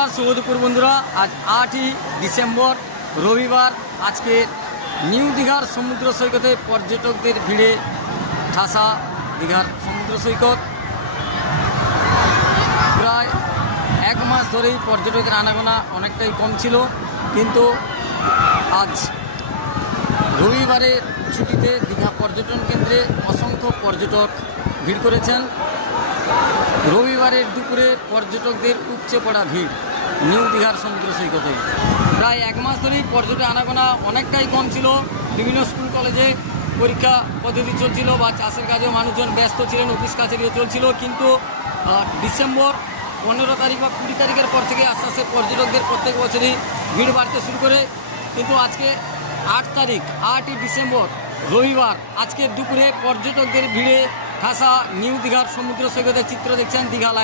নমস্কার শুভ দুপুর বন্ধুরা। আজ 8ই ডিসেম্বর রবিবার। আজকে নিউ দীঘার সমুদ্র সৈকতে পর্যটকদের ভিড়ে ঠাসা দীঘার সমুদ্র সৈকত। প্রায় এক মাস ধরেই পর্যটকের আনাগোনা অনেকটাই কম ছিল, কিন্তু আজ রবিবারের ছুটিতে দীঘা পর্যটন কেন্দ্রে অসংখ্য পর্যটক ভিড় করেছেন। রবিবারের দুপুরে পর্যটকদের উপচে পড়া ভিড় নিউ দীঘার সমুদ্র সৈকতে। প্রায় এক মাস ধরেই পর্যটক আনাগোনা অনেকটাই কম ছিল। বিভিন্ন স্কুল কলেজে পরীক্ষা পদ্ধতি চলছিল বা চাষের কাজেও মানুষজন ব্যস্ত ছিলেন, অফিস কাছারিও চলছিল। কিন্তু ডিসেম্বর 15 তারিখ বা 20 তারিখের পর থেকে আস্তে আস্তে পর্যটকদের প্রত্যেক বছরই ভিড় বাড়তে শুরু করে। কিন্তু আজকে 8 তারিখ, 8ই ডিসেম্বর রবিবার, আজকের দুপুরে পর্যটকদের ভিড়ে ঠাসা নিউ দীঘার সমুদ্র সৈকতের চিত্র দেখছেন দীঘা লাইভ।